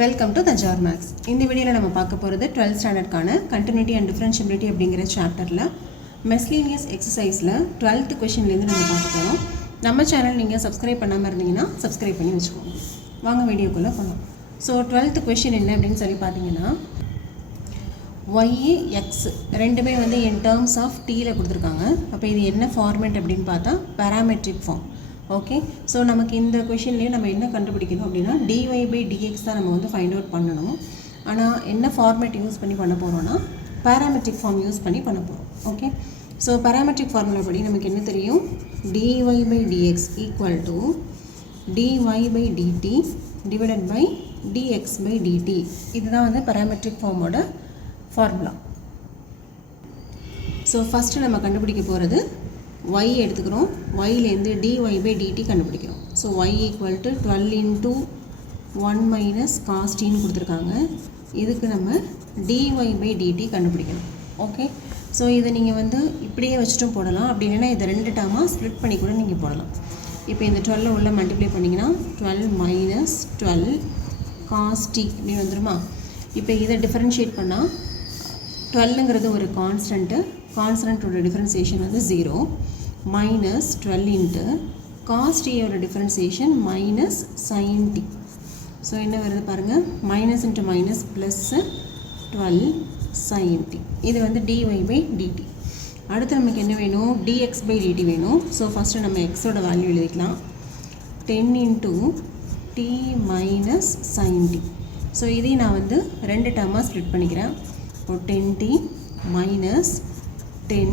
Welcome to Thanjavur maths. இந்த வீடியோவில் நம்ம பார்க்க போகிறது 12th ஸ்டாண்டர்ட்கான கண்டினியூட்டி அண்ட் டிஃபரன்ஷியபிலிட்டி அப்படிங்கிற சாப்டரில் மெஸ்லீனியஸ் எக்ஸசைஸில் 12th கொஷின்லேருந்து நம்ம பார்க்க போகிறோம். நம்ம சேனல் நீங்கள் சப்ஸ்கிரைப் பண்ணாமல் இருந்தீங்கன்னா சப்ஸ்கிரைப் பண்ணி வச்சுக்கோங்க. வாங்க வீடியோக்குள்ளே போகலாம். ஸோ 12th கொஷின் என்ன அப்படின்னு சொல்லி பார்த்தீங்கன்னா, ஒய் எக்ஸ் ரெண்டுமே வந்து இன் டேர்ம்ஸ் ஆஃப் டீயில் கொடுத்துருக்காங்க. அப்போ இது என்ன ஃபார்மேட் அப்படின்னு பார்த்தா பேராமெட்ரிக் ஃபார்ம். ஓகே, ஸோ நமக்கு இந்த கொஷின்லேயே நம்ம என்ன கண்டுபிடிக்கணும் அப்படின்னா dy/dx தான் நம்ம வந்து ஃபைண்ட் அவுட் பண்ணணும். ஆனால் என்ன ஃபார்மேட் யூஸ் பண்ணி பண்ண போகிறோன்னா பேராமெட்ரிக் ஃபார்ம் யூஸ் பண்ணி பண்ண போகிறோம். ஓகே, ஸோ பேராமெட்ரிக் ஃபார்முலா படி நமக்கு என்ன தெரியும், dy/dx equal to dy/dt divided by dx/dt. இதுதான் வந்து பேராமெட்ரிக் ஃபார்மோட ஃபார்முலா. ஸோ ஃபஸ்ட்டு நம்ம கண்டுபிடிக்க போகிறது y எடுத்துக்கிறோம். yலேருந்து dy/dt கண்டுபிடிக்கிறோம். ஸோ y equal to 12 into 1 minus காஸ்டின்னு கொடுத்துருக்காங்க. இதுக்கு நம்ம dy/dt கண்டுபிடிக்கணும். ஓகே, ஸோ இதை நீங்கள் வந்து இப்படியே வச்சுட்டும் போடலாம், அப்படி இல்லைன்னா இதை 2 டேர்மாக ஸ்ப்ளிட் பண்ணி கூட நீங்கள் போடலாம். இப்போ இந்த 12 உள்ள மல்டிப்ளை பண்ணிங்கன்னா 12 மைனஸ் 12 காஸ்டி அப்படின்னு வந்துடுமா. இப்போ இதை டிஃபரன்ஷியேட் பண்ணால் 12ங்கிறது ஒரு கான்ஸ்டன்ட்டோட டிஃபரன்சியேஷன் வந்து 0 மைனஸ் 12 இன்ட்டு காஸ்டியோட டிஃபரன்சியேஷன் மைனஸ் sin t. ஸோ என்ன வருது பாருங்கள், minus into minus plus 12 sin t. இது வந்து dy/dt. அடுத்து நமக்கு என்ன வேணும், dx/dt வேணும். ஸோ ஃபஸ்ட்டு நம்ம எக்ஸோட வேல்யூ எழுதிக்கலாம். 10 into t minus sin t. So இதையும் நான் வந்து 2 டேர்மாக ஸ்ப்ளிட் பண்ணிக்கிறேன். இப்போ 10t மைனஸ் 10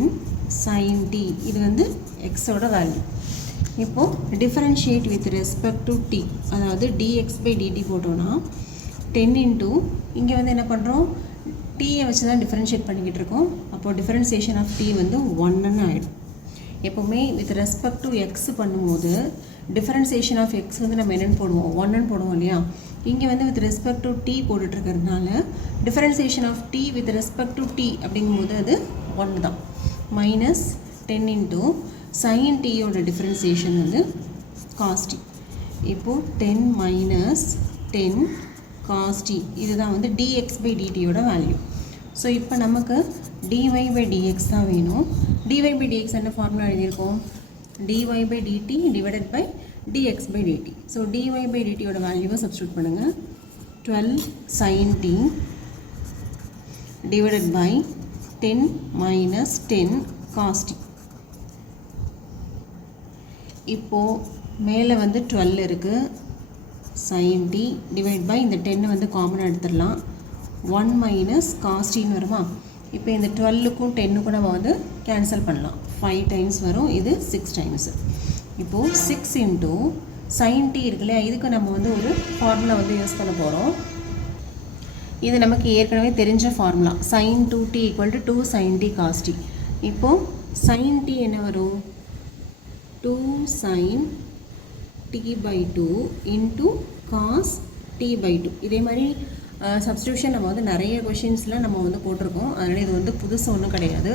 sin t. இது வந்து எக்ஸோட வேல்யூ. இப்போது differentiate with respect to t, அதாவது dx/dt போட்டோன்னா 10 இன்ட்டு இங்கே வந்து என்ன பண்ணுறோம், டீயை வச்சு தான் டிஃபரன்ஷியேட் பண்ணிக்கிட்டு இருக்கோம். அப்போது டிஃபரன்சியேஷன் ஆஃப் t வந்து 1ன்னு ஆகிடும். எப்போவுமே வித் ரெஸ்பெக்ட் டு எக்ஸ் பண்ணும்போது டிஃபரன்சியேஷன் ஆஃப் எக்ஸ் வந்து நம்ம என்னென்னு போடுவோம், 1ன்னு போடுவோம் இல்லையா. இங்கே வந்து வித் ரெஸ்பெக்ட் டு t போட்டுட்ருக்கிறதுனால differentiation of t with respect to t அப்படிங்கும்போது அது 1 தான். மைனஸ் 10 இன்ட்டு sin tயோட டிஃபரன்சியேஷன் வந்து cos t. இப்போது 10 மைனஸ் 10 cos t. இதுதான் வந்து dx/dtயோட வேல்யூ. ஸோ இப்போ நமக்கு dy/dx தான் வேணும். dy/dx என்ன ஃபார்முலா எழுதியிருக்கோம், dy/dt divided by dx/dt. So dy/dtயோட வேல்யூவை சப்ஸ்டியூட் பண்ணுங்கள். 12 sin t divided by 10 minus 10 cos t. இப்போது மேலே வந்து 12 இருக்குது, sin t டிவைட் பை இந்த 10 வந்து காமனாக எடுத்துடலாம். 1 மைனஸ் cos tன்னு வருமா. இப்போ இந்த 12க்கும் 10க்கும் நம்ம வந்து கேன்சல் பண்ணலாம். 5 டைம்ஸ் வரும், இது 6 டைம்ஸ். இப்போது 6 இன்ட்டு sin t இருக்கு இல்லையா, இதுக்கு நம்ம வந்து ஒரு ஃபார்முலா வந்து யூஸ் பண்ண போகிறோம். இது நமக்கு ஏற்கனவே தெரிஞ்ச formula, sin 2t equal to 2 sin t cos t. இப்போது sin t என்ன வரும், 2 sin t/2 into cos t/2. இதே மாதிரி சப்ஸ்டியூஷன் நம்ம வந்து நிறைய கொஷின்ஸில் நம்ம வந்து போட்டிருக்கோம். அதனால் இது வந்து புதுசு ஒன்றும் கிடையாது.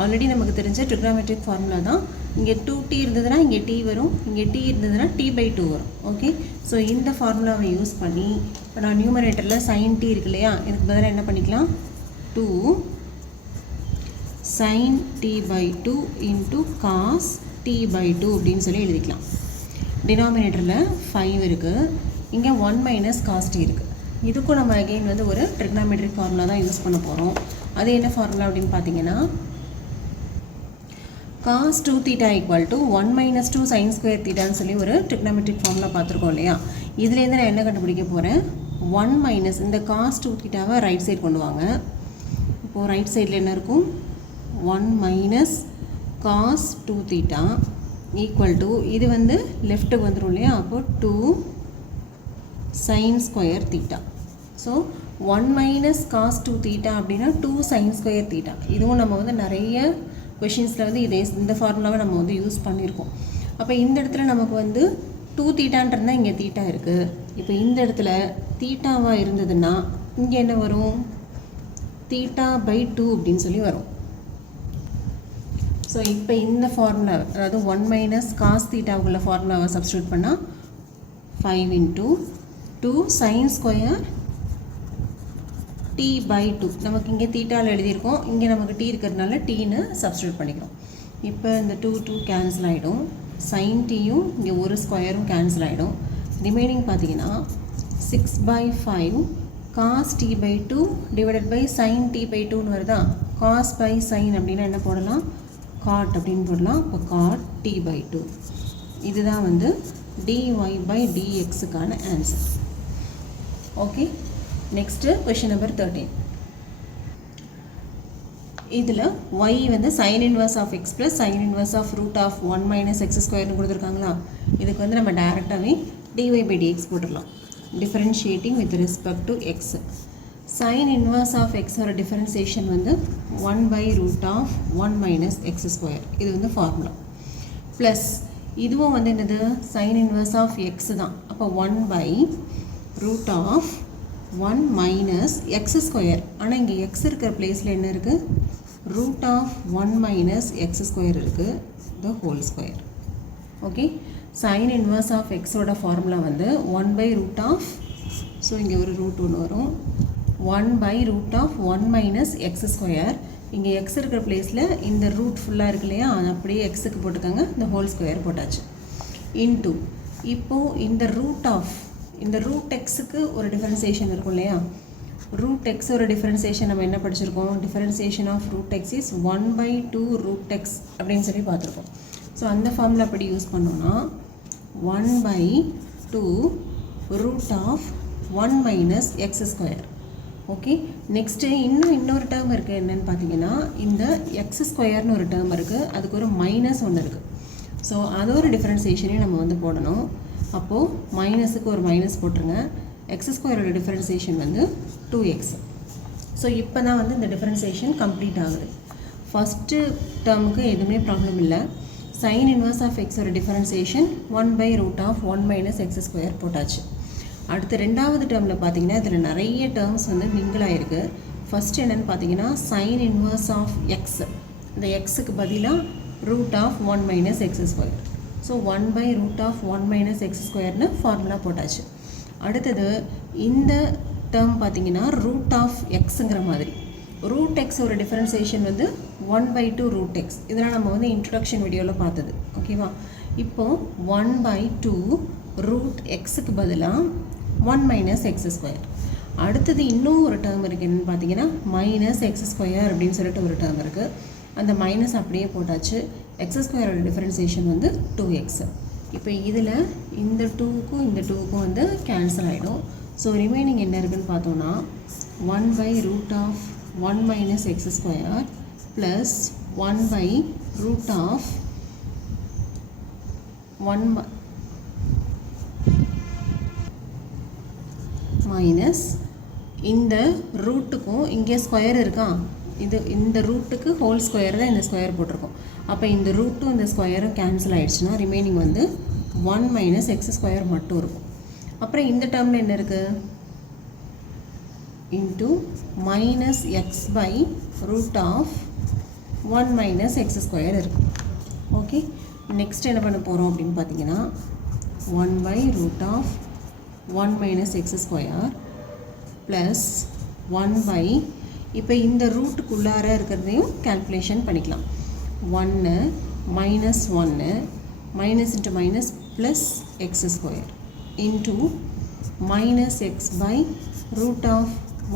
ஆல்ரெடி நமக்கு தெரிஞ்ச ட்ரிக்னாமெட்ரிக் ஃபார்முலா தான். இங்கே 2t இருந்ததுன்னா இங்கே t வரும், இங்கே t இருந்ததுன்னா t/2 வரும். ஓகே, ஸோ இந்த ஃபார்முலாவை யூஸ் பண்ணி இப்போ நான் நியூமரேட்டரில் sin t இருக்கு இல்லையா, இதுக்கு பதிலாக என்ன பண்ணிக்கலாம், 2 sin t/2 into cos t/2 அப்படின்னு சொல்லி எழுதிக்கலாம். டினாமினேட்டரில் 5 இருக்குது, இங்கே 1 மைனஸ் cos t இருக்குது. இதுக்கும் நம்ம அகெயின் வந்து ஒரு ட்ரிக்னாமெட்ரிக் ஃபார்முலா தான் யூஸ் பண்ண போகிறோம். அது என்ன ஃபார்முலா அப்படின்னு பார்த்தீங்கன்னா, cos 2 theta equal to 1 minus 2 sin square தீட்டான்னு சொல்லி ஒரு ட்ரிக்னாமெட்ரிக் ஃபார்முலா பார்த்துருக்கோம் இல்லையா. இதுலேருந்து நான் என்ன கண்டுபிடிக்க போகிறேன், 1 மைனஸ் இந்த cos 2 thetaவை ரைட் சைடு கொண்டு வாங்க. இப்போது ரைட் சைடில் என்ன இருக்கும், 1 minus cos 2 theta equal to இது வந்து லெஃப்ட்டுக்கு வந்துடும் இல்லையா, அப்போது 2 sin square theta. So 1 minus cos 2 theta அப்படின்னா 2 sin ஸ்கொயர் தீட்டா. இதுவும் நம்ம வந்து நிறைய கொஷின்ஸில் வந்து இந்த ஃபார்முலாவை நம்ம வந்து யூஸ் பண்ணியிருக்கோம். அப்போ இந்த இடத்துல நமக்கு வந்து 2 தீட்டான்றது இங்கே தீட்டா இருக்குது. இப்போ இந்த இடத்துல தீட்டாவாக இருந்ததுன்னா இங்கே என்ன வரும், θ/2 அப்படின்னு சொல்லி வரும். ஸோ இப்போ இந்த ஃபார்முலா, அதாவது 1 மைனஸ் காஸ் தீட்டாவுக்குள்ள ஃபார்முலாவை சப்ஸ்டியூட் பண்ணால் 5 into 2 sin square t by 2 நமக்கு இங்கே தீட்டாவில் எழுதியிருக்கோம், இங்கே நமக்கு t இருக்கிறதுனால tன்னு சப்ஸ்டியூட் பண்ணிக்கிறோம். இப்போ இந்த 2 கேன்சல் ஆகிடும், sin tயும் இங்கே ஒரு ஸ்கொயரும் கேன்சல் ஆகிடும். ரிமைனிங் பார்த்தீங்கன்னா 6/5 cos t by 2 divided by sin t by 2ன்னு வருதா. cos by sin அப்படின்னா என்ன போடலாம், cot அப்படின்னு போடலாம். இப்போ cot t by 2 இதுதான் வந்து dy by dxக்கான answer. Okay, next question number 13. இதில் y வந்து sin inverse of x plus sin inverse of root of 1 minus x ஸ்கொயர்னு கொடுத்துருக்காங்களா. இதுக்கு வந்து நம்ம டேரெக்டாகவே dy by dx போட்டுடலாம். Differentiating with respect to x. sin inverse of x ஒரு டிஃபரன்சியேஷன் வந்து 1 by root of 1 minus x square. இது வந்து ஃபார்முலா. ப்ளஸ் இதுவும் வந்து என்னது, sin inverse of x தான். அப்போ 1 by root of 1 minus x square. ஆனால் இங்கே x இருக்கிற பிளேஸில் என்ன இருக்குது, root of 1 minus x square இருக்குது, the whole square. Okay, sin inverse of x ஓட ஃபார்முலா வந்து 1 by root of, ஸோ இங்கே ஒரு ரூட் ஒன்று வரும், 1 by root of 1 minus x square. இங்கே x இருக்கிற பிளேஸில் இந்த ரூட் ஃபுல்லாக இருக்கு இல்லையா, அது அப்படியே எக்ஸுக்கு போட்டுக்காங்க, இந்த ஹோல் ஸ்கொயர் போட்டாச்சு. இன்டூ இப்போது இந்த ரூட் ஆஃப், இந்த ரூட் எக்ஸுக்கு ஒரு டிஃபரன்சியேஷன் இருக்கும் இல்லையா, ரூட் எக்ஸ் ஒரு டிஃபரன்சியேஷன் நம்ம என்ன படிச்சிருக்கோம், differentiation of root x is 1 by 2 root x அப்படின்னு சொல்லி பார்த்துருக்கோம். ஸோ அந்த ஃபார்முலா அப்படி யூஸ் பண்ணோன்னா 1 by 2 root of 1 minus x square. Okay, next இன்னொரு டேர்ம் இருக்குது, என்னென்னு பார்த்தீங்கன்னா இந்த எக்ஸ் ஸ்கொயர்னு ஒரு டேர்ம் இருக்குது, அதுக்கு ஒரு மைனஸ் ஒன்று இருக்குது. ஸோ அதோட டிஃபரன்சியேஷனையும் நம்ம வந்து போடணும். அப்போது மைனஸுக்கு ஒரு மைனஸ் போட்டுருங்க. எக்ஸ் ஸ்கொயரோட டிஃபரன்சியேஷன் வந்து 2x. ஸோ இப்போ தான் வந்து இந்த டிஃபரன்சியேஷன் கம்ப்ளீட் ஆகுது. ஃபஸ்ட்டு டேர்முக்கு எதுவுமே ப்ராப்ளம் இல்லை. sin inverse of x ஒரு differentiation 1 by root of 1 minus x square போட்டாச்சு. அடுத்து ரெண்டாவது டேர்மில் பார்த்தீங்கன்னா இதில் நிறைய டேர்ம்ஸ் வந்து மிங்கிள் ஆகிருக்கு. ஃபஸ்ட் என்னென்னு பார்த்தீங்கன்னா sin inverse of x, இந்த எக்ஸுக்கு பதிலாக root of 1 minus x square. So 1 by root of 1 minus x ஸ்கொயர்னு ஃபார்முலா போட்டாச்சு. அடுத்தது இந்த டேர்ம் பார்த்தீங்கன்னா root of xங்கிற மாதிரி, root x ஒரு டிஃபரன்சியேஷன் வந்து 1 by 2 root x. இதெல்லாம் நம்ம வந்து இன்ட்ரடக்ஷன் வீடியோவில் பார்த்தது. ஓகேவா, இப்போது 1 by 2 root xக்கு பதிலாக 1 minus x ஸ்கொயர். அடுத்தது இன்னும் ஒரு டேர்ம் இருக்குது, என்னென்னு பார்த்தீங்கன்னா மைனஸ் எக்ஸ் ஸ்கொயர் அப்படின்னு சொல்லிட்டு ஒரு டேர்ம் இருக்குது. அந்த மைனஸ் அப்படியே போட்டாச்சு. எக்ஸ் ஸ்கொயரோட டிஃபரன்சியேஷன் வந்து 2x. இப்போ இதில் இந்த 2க்கும் இந்த 2க்கும் வந்து கேன்சல் ஆகிடும். ஸோ ரிமைனிங் என்ன இருக்குதுன்னு பார்த்தோன்னா 1 by root of 1 minus x square plus 1 by root of 1 minus இந்த ரூட்டுக்கும் இங்கே ஸ்கொயர் இருக்கா, இது இந்த ரூட்டுக்கு ஹோல் ஸ்கொயர் தான் இந்த ஸ்கொயர் போட்டிருக்கோம். அப்போ இந்த ரூட்டும் இந்த ஸ்கொயரும் கேன்சல் ஆகிடுச்சுன்னா ரிமைனிங் வந்து 1 minus x ஸ்கொயர் மட்டும் இருக்கும். அப்புறம் இந்த டேர்மில் என்ன இருக்குது, into minus x by root of 1 minus x square இருக்குது. ஓகே, நெக்ஸ்ட் என்ன பண்ண போகிறோம் அப்படின்னு பார்த்தீங்கன்னா 1 by root of 1 minus x square plus 1 by, இப்போ இந்த ரூட்டுக்குள்ளார இருக்கிறதையும் கேல்குலேஷன் பண்ணிக்கலாம். 1 minus 1 minus into minus plus x square into minus x by root of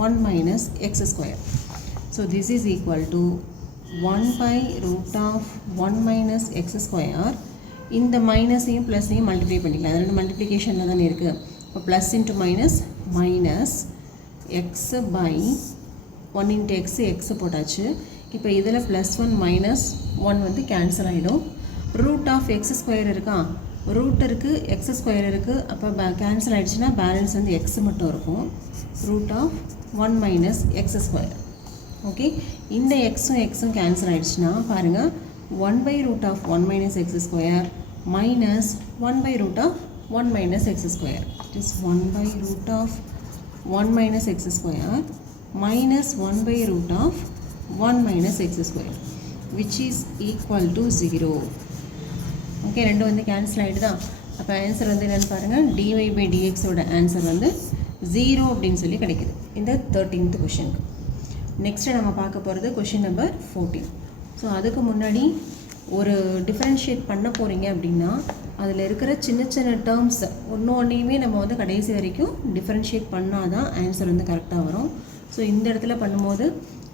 1 minus x square. So this is equal to 1 by root of 1 minus x square. இந்த மைனஸையும் ப்ளஸையும் multiply பண்ணிக்கலாம், அது ரெண்டு மல்டிப்ளிகேஷனில் தானே இருக்குது. இப்போ plus into minus minus x by 1 into x, x போட்டாச்சு. இப்போ இதில் ப்ளஸ் 1 மைனஸ் 1 வந்து கேன்சல் ஆகிடும். ரூட் ஆஃப் எக்ஸ் ஸ்கொயர் இருக்கா, ரூட் இருக்குது எக்ஸ் ஸ்கொயர் இருக்குது, அப்போ கேன்சல் ஆகிடுச்சுன்னா பேலன்ஸ் வந்து எக்ஸ் மட்டும் இருக்கும். Root of 1 minus x square. Okay, இந்த எக்ஸும் எக்ஸும் கேன்சல் ஆகிடுச்சுன்னா பாருங்கள் 1 by root of 1 minus x square minus 1 by root of 1 minus x square. It is 1 by root of 1 minus x square minus 1 by root of 1 minus x square which is equal to 0. Okay, ரெண்டும் வந்து cancel ஆகிடுதா. அப்போ answer வந்து என்னென்னு பாருங்கள், dy by dx ஓட answer வந்து 0 அப்படின்னு சொல்லி கிடைக்குது இந்த 13th கொஷினுக்கு. நெக்ஸ்ட்டு நம்ம பார்க்க போகிறது கொஷின் நம்பர் 14. ஸோ அதுக்கு முன்னாடி ஒரு டிஃப்ரென்ஷியேட் பண்ண போகிறீங்க அப்படின்னா அதில் இருக்கிற சின்ன சின்ன டேர்ம்ஸ் ஒன்றையுமே நம்ம வந்து கடைசி வரைக்கும் டிஃப்ரென்ஷியேட் பண்ணால் தான் ஆன்சர் வந்து கரெக்டாக வரும். ஸோ இந்த இடத்துல பண்ணும்போது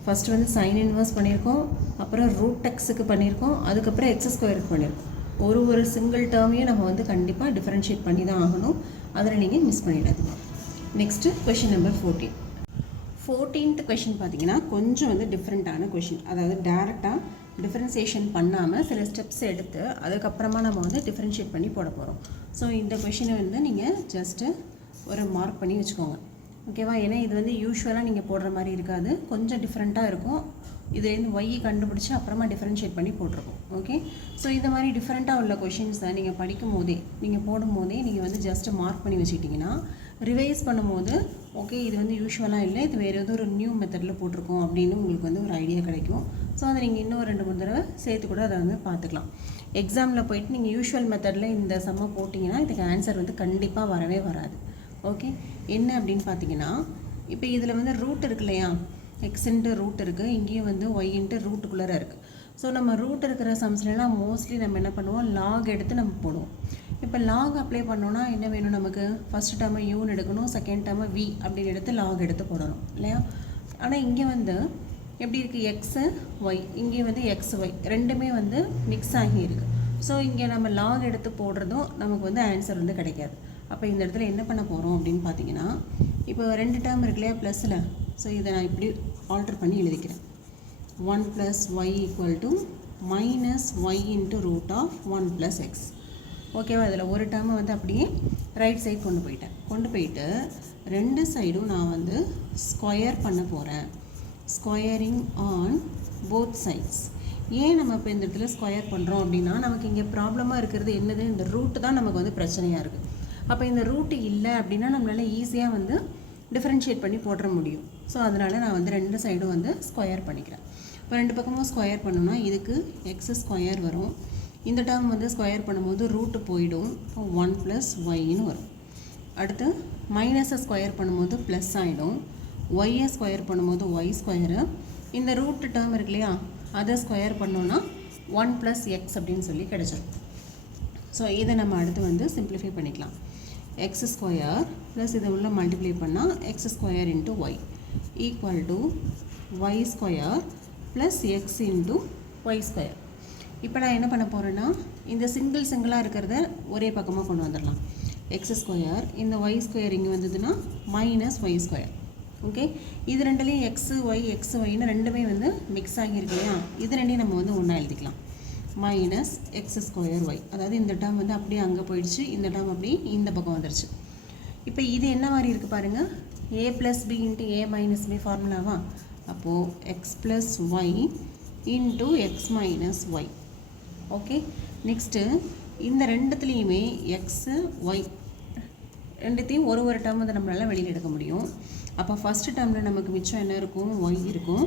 ஃபஸ்ட்டு வந்து சைன் இன்வர்ஸ் பண்ணியிருக்கோம், அப்புறம் ரூட் எக்ஸுக்கு பண்ணியிருக்கோம், அதுக்கப்புறம் எக்ஸ் ஸ்கொயருக்கு பண்ணியிருக்கோம். ஒரு சிங்கிள் டேர்மையும் நம்ம வந்து கண்டிப்பாக டிஃப்ரென்ஷியேட் பண்ணி தான் ஆகணும். அதில் நீங்கள் மிஸ் பண்ணிடாதீங்க. Next question number 14th question பார்த்தீங்கன்னா கொஞ்சம் வந்து டிஃப்ரெண்ட்டான கொஷின். அதாவது டேரெக்டாக டிஃப்ரென்சியேஷன் பண்ணாமல் சில ஸ்டெப்ஸ் எடுத்து அதுக்கப்புறமா நம்ம வந்து டிஃப்ரென்ஷியேட் பண்ணி போட போகிறோம். ஸோ இந்த கொஷினை வந்து நீங்கள் ஜஸ்ட்டு ஒரு மார்க் பண்ணி வச்சுக்கோங்க. ஓகேவா? ஏன்னா இது வந்து யூஸ்வலாக நீங்கள் போடுற மாதிரி இருக்காது, கொஞ்சம் டிஃப்ரெண்ட்டாக இருக்கும். இதுலேருந்து ஒய் கண்டுபிடிச்சி அப்புறமா டிஃப்ரென்ஷியேட் பண்ணி போட்டிருக்கோம். ஓகே, ஸோ இந்த மாதிரி டிஃப்ரெண்ட்டாக உள்ள கொஷின்ஸை நீங்கள் படிக்கும் போதே நீங்கள் போடும்போதே நீங்கள் வந்து ஜஸ்ட்டு மார்க் பண்ணி வச்சுக்கிட்டிங்கன்னா ரிவைஸ் பண்ணும்போது ஓகே இது வந்து யூஸ்வலாக இல்லை, இது வேறு ஏதோ ஒரு நியூ மெத்தடில் போட்டிருக்கோம் அப்படின்னு உங்களுக்கு வந்து ஒரு ஐடியா கிடைக்கும். ஸோ அதை நீங்கள் இன்னும் 2-3 தடவை சேர்த்து கூட அதை வந்து பார்த்துக்கலாம். எக்ஸாமில் போயிட்டு நீங்கள் யூஸ்வல் மெத்தடில் இந்த சம்மை போட்டிங்கன்னா இதுக்கு ஆன்சர் வந்து கண்டிப்பாக வரவே வராது. ஓகே, என்ன அப்படின்னு பார்த்தீங்கன்னா இப்போ இதில் வந்து ரூட் இருக்கு இல்லையா, எக்ஸுன்ட்டு ரூட் இருக்குது, இங்கேயும் வந்து ஒய்ன்ட்டு ரூட்டுக்குள்ளே இருக்குது. ஸோ நம்ம ரூட் இருக்கிற சம்ஸ்லாம் மோஸ்ட்லி நம்ம என்ன பண்ணுவோம், லாக் எடுத்து நம்ம போடுவோம். இப்போ லாக் அப்ளை பண்ணோன்னா என்ன வேணும் நமக்கு, ஃபஸ்ட் டேர்மை யூன்னு எடுக்கணும், செகண்ட் டேர்மை வி அப்படின்னு எடுத்து லாக் எடுத்து போடணும் இல்லையா. ஆனால் இங்கே வந்து எப்படி இருக்குது, எக்ஸு ஒய், இங்கே வந்து எக்ஸ் ஒய் ரெண்டுமே வந்து மிக்ஸ் ஆகி இருக்குது. ஸோ இங்கே நம்ம லாக் எடுத்து போடுறதும் நமக்கு வந்து ஆன்சர் வந்து கிடைக்காது. அப்போ இந்த இடத்துல என்ன பண்ண போகிறோம் அப்படின்னு பார்த்தீங்கன்னா இப்போ 2 டேர்ம் இருக்கு இல்லையா ப்ளஸில். ஸோ இதை நான் இப்படி ஆல்ட்ரு பண்ணி எழுதிக்கிறேன். 1 + y = -y × √1 + x. ஓகேவா? இதில் ஒரு டேர்மை வந்து அப்படியே ரைட் சைட் கொண்டு போயிட்டு 2 சைடும் நான் வந்து ஸ்கொயர் பண்ண போகிறேன். Squaring on both sides. ஏன் நம்ம இப்போ இந்த இடத்துல ஸ்கொயர் பண்ணுறோம் அப்படின்னா நமக்கு இங்கே ப்ராப்ளமாக இருக்கிறது என்னது, இந்த ரூட்டு தான் நமக்கு வந்து பிரச்சனையாக இருக்குது. அப்போ இந்த ரூட்டு இல்லை அப்படின்னா நம்மளால் ஈஸியாக வந்து டிஃப்ரென்ஷியேட் பண்ணி போட முடியும். ஸோ அதனால் நான் வந்து 2 சைடும் வந்து ஸ்கொயர் பண்ணிக்கிறேன். இப்போ 2 பக்கமும் ஸ்கொயர் பண்ணோன்னா இதுக்கு எக்ஸ் ஸ்கொயர் வரும். இந்த டேர்ம் வந்து ஸ்கொயர் பண்ணும்போது ரூட்டு போயிடும், 1 + yன்னு வரும். அடுத்து மைனஸை ஸ்கொயர் பண்ணும்போது ப்ளஸ் ஆகிடும், ஒய்யை ஸ்கொயர் பண்ணும்போது ஒய் ஸ்கொயரு. இந்த ரூட்டு டேர்ம் இருக்கு இல்லையா அதை ஸ்கொயர் பண்ணோன்னா 1 + x அப்படின்னு சொல்லி கிடச்சிடும். ஸோ இதை நம்ம அடுத்து வந்து சிம்பிளிஃபை பண்ணிக்கலாம். எக்ஸ் ஸ்கொயர் ப்ளஸ் இதை உள்ள மல்டிப்ளை பண்ணால் x square × y = y square plus x × y square. இப்போ நான் என்ன பண்ண போகிறேன்னா இந்த சிங்கிளாக இருக்கிறத ஒரே பக்கமாக கொண்டு வந்துடலாம். எக்ஸ் ஸ்கொயர் இந்த ஒய் ஸ்கொயர் இங்கே வந்ததுன்னா -y ஸ்கொயர். ஓகே, இது ரெண்டுலேயும் எக்ஸ் ஒய்னு ரெண்டுமே வந்து மிக்ஸ் ஆகியிருக்கு இல்லையா, இது ரெண்டையும் நம்ம வந்து ஒன்றா எழுதிக்கலாம். -x²y, அதாவது இந்த டேர்ம் வந்து அப்படியே அங்கே போயிடுச்சு, இந்த டேர்ம் அப்படியே இந்த பக்கம் வந்துடுச்சு. இப்போ இது என்ன மாதிரி இருக்குது பாருங்கள், a + b × a - b ஃபார்முலாவா. அப்போது x + y × x - y. Okay, next இந்த ரெண்டுத்துலேயுமே எக்ஸு ஒய் ரெண்டுத்தையும் ஒரு டேர்ம் வந்து நம்மளால் வெளியில் எடுக்க முடியும். அப்போ ஃபஸ்ட்டு டேர்மில் நமக்கு மிச்சம் என்ன இருக்கும், ஒய் இருக்கும்.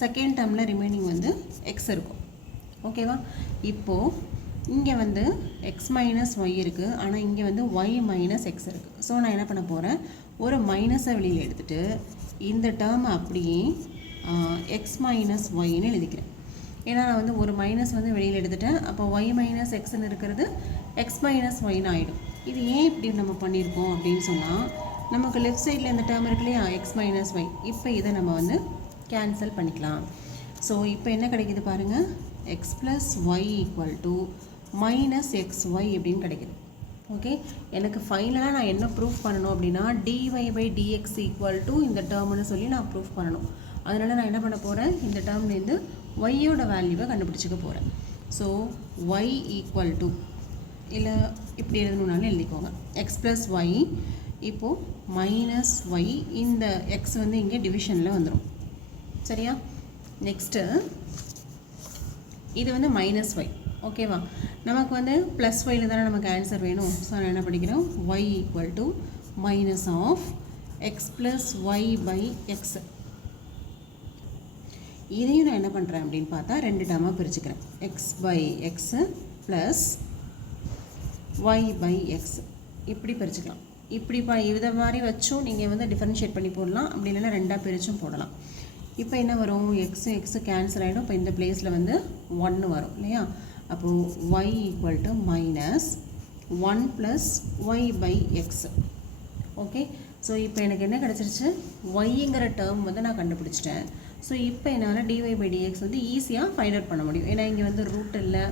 செகண்ட் டேர்மில் ரிமைனிங் வந்து எக்ஸ் இருக்கும். ஓகேவா? இப்போது இங்கே வந்து எக்ஸ் - ஒய் இருக்குது, ஆனால் இங்கே வந்து ஒய் - எக்ஸ் இருக்குது. ஸோ நான் என்ன பண்ண போகிறேன், ஒரு மைனஸை வெளியில் எடுத்துகிட்டு இந்த டேர்மை அப்படியே எக்ஸ் - ஒய்ன்னு எழுதிக்கிறேன். ஏன்னா நான் வந்து ஒரு மைனஸ் வந்து வெளியில் எடுத்துட்டேன். அப்போ ஒய் - எக்ஸ்ன்னு இருக்கிறது எக்ஸ் - ஒய்ன்னு ஆகிடும். இது ஏன் இப்படி நம்ம பண்ணியிருக்கோம் அப்படின்னு சொன்னால் நமக்கு லெஃப்ட் சைடில் இந்த டேர்ம் இருக்கு இல்லையா, எக்ஸ் - ஒய். இப்போ இதை நம்ம வந்து கேன்சல் பண்ணிக்கலாம். ஸோ இப்போ என்ன கிடைக்கிது பாருங்கள், x + y = -xy அப்படின்னு கிடைக்குது. ஓகே, எனக்கு ஃபைனலாக நான் என்ன ப்ரூஃப் பண்ணணும் அப்படின்னா dy/dx = இந்த டேர்ம்னு சொல்லி நான் ப்ரூஃப் பண்ணணும். அதனால் நான் என்ன பண்ண போகிறேன், இந்த டேர்ம்லேருந்து ஒய்யோட வேல்யூவை கண்டுபிடிச்சிக்க போகிறேன். ஸோ y = இல்லை இப்படி எழுதணுன்னாலும் எழுதிக்கோங்க, x + y இப்போது -y, இந்த எக்ஸ் வந்து இங்கே டிவிஷனில் வந்துடும். சரியா? நெக்ஸ்ட்டு இது வந்து -y. ஓகேவா? நமக்கு வந்து +y தானே நமக்கு ஆன்சர் வேணும். ஸோ நான் என்ன படிக்கிறோம், y = -x + y/x. இதையும் நான் என்ன பண்ணுறேன் அப்படின்னு பார்த்தா 2 டேர்மாக பிரிச்சுக்கிறேன். x/x + y/x இப்படி பிரிச்சுக்கலாம். இப்படி இதை மாதிரி வச்சும் நீங்கள் வந்து டிஃபரன்ஷியேட் பண்ணி போடலாம், அப்படி இல்லைன்னா ரெண்டாக பிரிச்சும் போடலாம். இப்போ என்ன வரும், எக்ஸு கேன்சல் ஆகிடும். இப்போ இந்த பிளேஸில் வந்து 1 வரும் இல்லையா. அப்போது y equal to minus 1 plus y by x. Okay, so இப்போ எனக்கு என்ன கிடச்சிருச்சு, ஒய்ங்கிற டேர்ம் வந்து நான் கண்டுபிடிச்சிட்டேன். ஸோ இப்போ என்னால் dy பை dx வந்து ஈஸியாக ஃபைண்ட் அவுட் பண்ண முடியும். ஏன்னா இங்கே வந்து ரூட் இல்லை,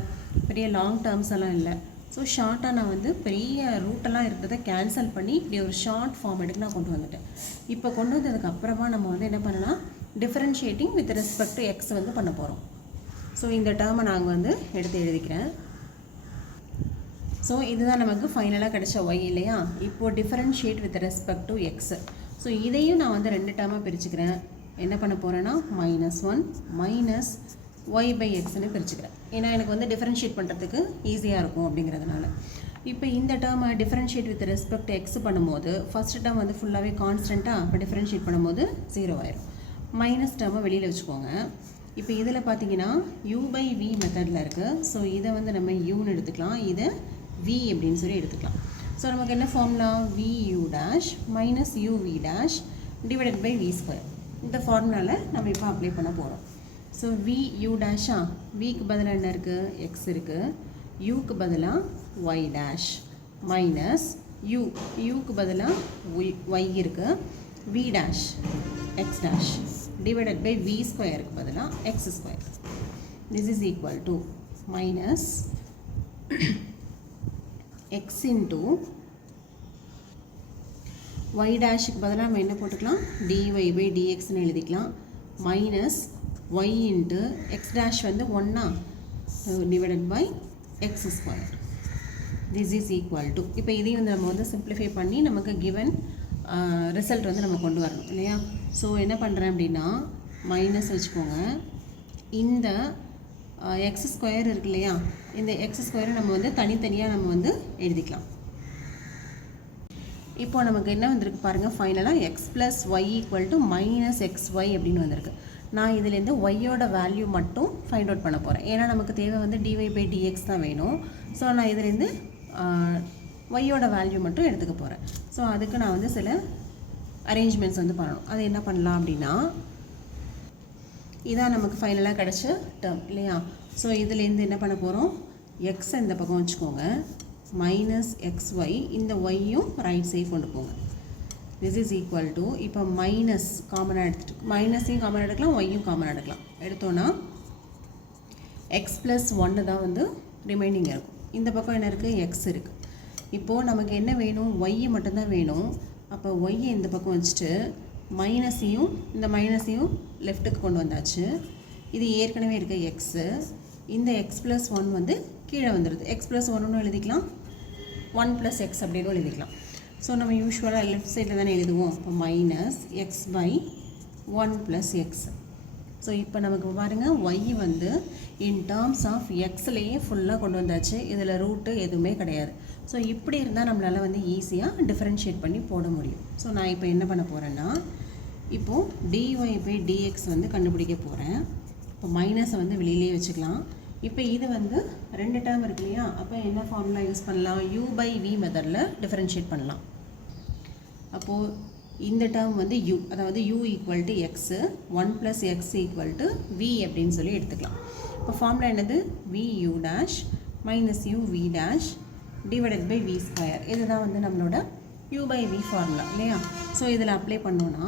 பெரிய லாங் டேர்ம்ஸ் எல்லாம் இல்லை. ஸோ ஷார்ட்டாக நான் வந்து பெரிய ரூட்டெல்லாம் இருக்கிறத கேன்சல் பண்ணி இப்படி ஒரு ஷார்ட் ஃபார்மேட்டுக்கு நான் கொண்டு வந்துட்டேன். இப்போ கொண்டு வந்ததுக்கு அப்புறமா நம்ம வந்து என்ன பண்ணலாம், differentiating with respect to X வந்து பண்ண போகிறோம். ஸோ இந்த டேர்மை நாங்கள் வந்து எடுத்து எழுதிக்கிறேன். ஸோ இதுதான் நமக்கு ஃபைனலாக கிடைச்ச ஒய் இல்லையா. இப்போது differentiate with respect to X. So இதையும் நான் வந்து 2 டேர்மாக பிரிச்சுக்கிறேன். என்ன பண்ண போகிறேன்னா -1 மைனஸ் ஒய் பை எக்ஸ்ன்னு பிரிச்சுக்கிறேன். ஏன்னா எனக்கு வந்து டிஃபரன்ஷியேட் பண்ணுறதுக்கு ஈஸியாக இருக்கும் அப்படிங்கிறதுனால. இப்போ இந்த டேர்மை டிஃபரன்ஷியேட் வித் ரெஸ்பெக்ட் எக்ஸ் பண்ணும்போது ஃபஸ்ட் டேர்ம் வந்து ஃபுல்லாகவே கான்ஸ்டண்ட்டாக, இப்போ டிஃபரன்ஷியேட் பண்ணும்போது 0 ஆயிரும். மைனஸ் டேர்மை வெளியில் வச்சுக்கோங்க. இப்போ இதில் பார்த்தீங்கன்னா u பை v மெத்தடில் இருக்குது. ஸோ இதை வந்து நம்ம யூன்னு எடுத்துக்கலாம், இதை v அப்படின்னு சொல்லி எடுத்துக்கலாம். ஸோ நமக்கு என்ன formula, vu dash minus uv dash divided by v square. இந்த ஃபார்முலாவில் நம்ம இப்போ அப்ளை பண்ண போகிறோம். ஸோ vu டேஷா, விக்கு பதிலாக என்ன இருக்குது, எக்ஸ் இருக்குது, யூக்கு பதிலாக ஒய் டேஷ் மைனஸ் யூக்கு பதிலாக ஒய் இருக்குது, v dash X dash divided by v ஸ்கொயருக்கு பதிலாக X square. This is equal to minus x into y டேஷுக்கு பதிலாக நம்ம என்ன போட்டுக்கலாம், dy by dxன்னு எழுதிக்கலாம், minus y into x dash வந்து 1 divided by x square. This is equal to, இப்போ இதையும் வந்து நம்ம வந்து சிம்பிளிஃபை பண்ணி நமக்கு given ரிசல்ட் வந்து நம்ம கொண்டு வரணும் இல்லையா. ஸோ என்ன பண்ணுறேன் அப்படின்னா, மைனஸ் வச்சுக்கோங்க, இந்த எக்ஸ் ஸ்கொயர் இருக்கு இல்லையா, இந்த எக்ஸ் ஸ்கொயரை நம்ம வந்து தனித்தனியாக நம்ம வந்து எழுதிக்கலாம். இப்போ நமக்கு என்ன வந்திருக்கு பாருங்கள், ஃபைனலாக x plus y equal to minus x y அப்படின்னு வந்திருக்கு. நான் இதுலேருந்து ஒய்யோட வேல்யூ மட்டும் ஃபைண்ட் அவுட் பண்ண போகிறேன். ஏன்னா நமக்கு தேவை வந்து dy பை dx தான் வேணும். ஸோ நான் இதுலேருந்து ஒய்யோட வேல்யூ மட்டும் எடுத்துக்க போகிறேன். ஸோ அதுக்கு நான் வந்து சில அரேஞ்ச்மெண்ட்ஸ் வந்து பண்ணணும். அது என்ன பண்ணலாம் அப்படின்னா, இதான் நமக்கு ஃபைனலாக கிடச்ச டேர்ம் இல்லையா. ஸோ இதுலேருந்து என்ன பண்ண போகிறோம், எக்ஸ் இந்த பக்கம் வச்சுக்கோங்க, மைனஸ் எக்ஸ் ஒய், இந்த ஒய்யும் ரைட் சைட் கொண்டு போங்க. திஸ் இஸ் ஈக்குவல் டு, இப்போ மைனஸ் காமனாக எடுத்துகிட்டு, மைனஸையும் காமனாக எடுக்கலாம், ஒய்யும் காமனாக எடுக்கலாம். எடுத்தோன்னா எக்ஸ் ப்ளஸ் 1 தான் வந்து ரிமைனிங் இருக்கும். இந்த பக்கம் என்ன இருக்குது, எக்ஸ் இருக்குது. இப்போது நமக்கு என்ன வேணும், ஒய்யை மட்டும்தான் வேணும். அப்போ ஒய்யை இந்த பக்கம் வச்சுட்டு மைனஸையும் இந்த மைனஸையும் லெஃப்ட்டுக்கு கொண்டு வந்தாச்சு. இது ஏற்கனவே இருக்க எக்ஸு, இந்த எக்ஸ் ப்ளஸ் 1 வந்து கீழே வந்துடுது. எக்ஸ் ப்ளஸ் 1 எழுதிக்கலாம், 1 ப்ளஸ் எக்ஸ் அப்படின்னு எழுதிக்கலாம். ஸோ நம்ம யூஸ்வலாக லெஃப்ட் சைடில் தானே எழுதுவோம். இப்போ minus x by 1 plus x. So இப்போ நமக்கு பாருங்கள், ஒய் வந்து இன் டேர்ம்ஸ் ஆஃப் எக்ஸ்லேயே ஃபுல்லாக கொண்டு வந்தாச்சு. இதில் ரூட்டு எதுவுமே கிடையாது. ஸோ இப்படி இருந்தால் நம்மளால் வந்து ஈஸியாக டிஃபரன்ஷியேட் பண்ணி போட முடியும். ஸோ நான் இப்போ என்ன பண்ண போகிறேன்னா, இப்போது dy பை dx வந்து கண்டுபிடிக்க போகிறேன். இப்போ மைனஸை வந்து வெளியிலே வச்சுக்கலாம். இப்போ இது வந்து 2 டேர்ம் இருக்கு இல்லையா, அப்போ என்ன ஃபார்முலா யூஸ் பண்ணலாம், u பை v மெத்தடில் டிஃபரன்ஷியேட் பண்ணலாம். அப்போது இந்த டேர்ம் வந்து u, அதாவது u equal to x, 1 plus x equal to v அப்படின்னு சொல்லி எடுத்துக்கலாம். இப்போ ஃபார்முலா என்னது, vu dash minus uv dash divided by v square. இதுதான் வந்து நம்மளோட u பை v ஃபார்முலா இல்லையா. ஸோ இதில் அப்ளை பண்ணோன்னா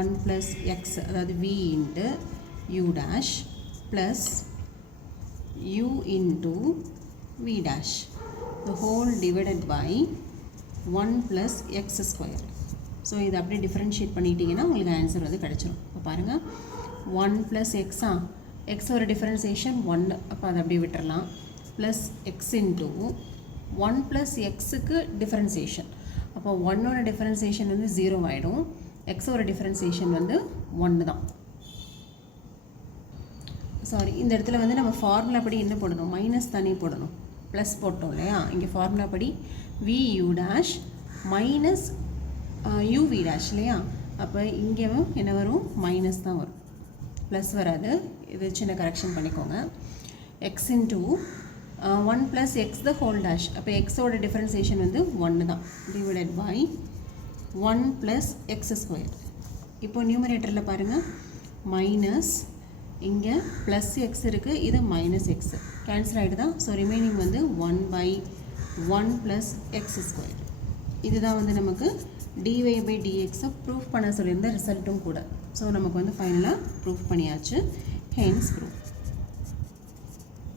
1 ப்ளஸ் எக்ஸ், அதாவது v into u dash plus u into v dash the whole divided by 1 plus X square. So இதை அப்படியே differentiate பண்ணிட்டீங்கன்னா உங்களுக்கு ஆன்சர் வந்து கிடச்சிரும். இப்போ பாருங்கள், 1 ப்ளஸ் எக்ஸா, எக்ஸ் ஒரு டிஃபரன்சியேஷன் 1, அப்போ அதை அப்படியே விட்டுறலாம், ப்ளஸ் எக்ஸ் இன்ட்டு 1 ப்ளஸ் எக்ஸுக்கு டிஃபரன்சியேஷன். அப்போ 1ஓட டிஃபரன்சியேஷன் வந்து 0 ஆகிடும், எக்ஸோட டிஃபரன்சியேஷன் வந்து 1 தான். சாரி, இந்த இடத்துல வந்து நம்ம ஃபார்முலா படி என்ன போடணும், மைனஸ் தானே போடணும், ப்ளஸ் போட்டோம் இல்லையா. இங்கே ஃபார்முலா படி vu dash minus uv dash இல்லையா. அப்போ இங்கேவும் என்ன வரும், மைனஸ் தான் வரும், ப்ளஸ் வராது. இது சின்ன கரெக்ஷன் பண்ணிக்கோங்க. X into 1 plus x the whole dash. அப்போ xோட differentiation வந்து 1 தான், divided by 1 plus x square. இப்போ நியூமரேட்டரில் பாருங்கள், மைனஸ் இங்கே ப்ளஸ் எக்ஸ் இருக்குது, இது மைனஸ் எக்ஸ் கேன்சல் ஆகிட்டு தான். ஸோ ரிமைனிங் வந்து 1 by 1 plus x square. இதுதான் வந்து நமக்கு dy by dxை ப்ரூஃப் பண்ண சொல்லியிருந்த ரிசல்ட்டும் கூட. ஸோ நமக்கு வந்து ஃபைனலாக ப்ரூஃப் பண்ணியாச்சு, ஹென்ஸ் ப்ரூஃப்.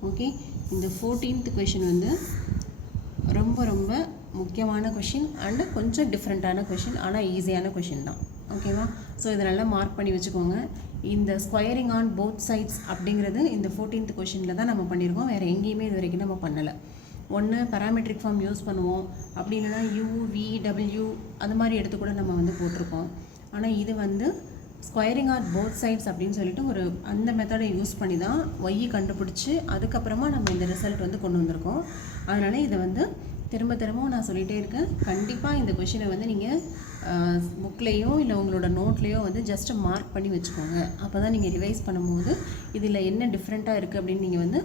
ஓகே, இந்த 14th கொஷின் வந்து ரொம்ப ரொம்ப முக்கியமான கொஷின் அண்டு கொஞ்சம் டிஃப்ரெண்ட்டான கொஷின், ஆனால் ஈஸியான கொஷின் தான். ஓகேவா? ஸோ இதெல்லாம் மார்க் பண்ணி வச்சுக்கோங்க. இந்த ஸ்கொயரிங் ஆன் போத் சைட்ஸ் அப்படிங்கிறது இந்த 14th கொஷினில் தான் நம்ம பண்ணியிருக்கோம், வேறு எங்கேயுமே இது வரைக்கும் நம்ம பண்ணலை. ஒன்று பேராமெட்ரிக் ஃபார்ம் யூஸ் பண்ணுவோம், அப்படி இல்லைனா u v w அது மாதிரி எடுத்து கூட நம்ம வந்து போட்டிருக்கோம். ஆனால் இது வந்து ஸ்கொயரிங் ஆன் போத் சைட்ஸ் அப்படின்னு சொல்லிட்டு ஒரு அந்த மெத்தடை யூஸ் பண்ணி தான் ஒய் கண்டுபிடிச்சி அதுக்கப்புறமா நம்ம இந்த ரிசல்ட் வந்து கொண்டு வந்திருக்கோம். அதனால் இதை வந்து திரும்ப திரும்பவும் நான் சொல்லிகிட்டே இருக்கேன். கண்டிப்பாக இந்த கொஷினை வந்து நீங்கள் புக்லேயோ இல்லை உங்களோட நோட்லேயோ வந்து ஜஸ்ட்டு மார்க் பண்ணி வச்சுக்கோங்க. அப்போ தான் நீங்கள் ரிவைஸ் பண்ணும்போது இதில் என்ன டிஃப்ரெண்ட்டாக இருக்குது அப்படின்னு நீங்கள் வந்து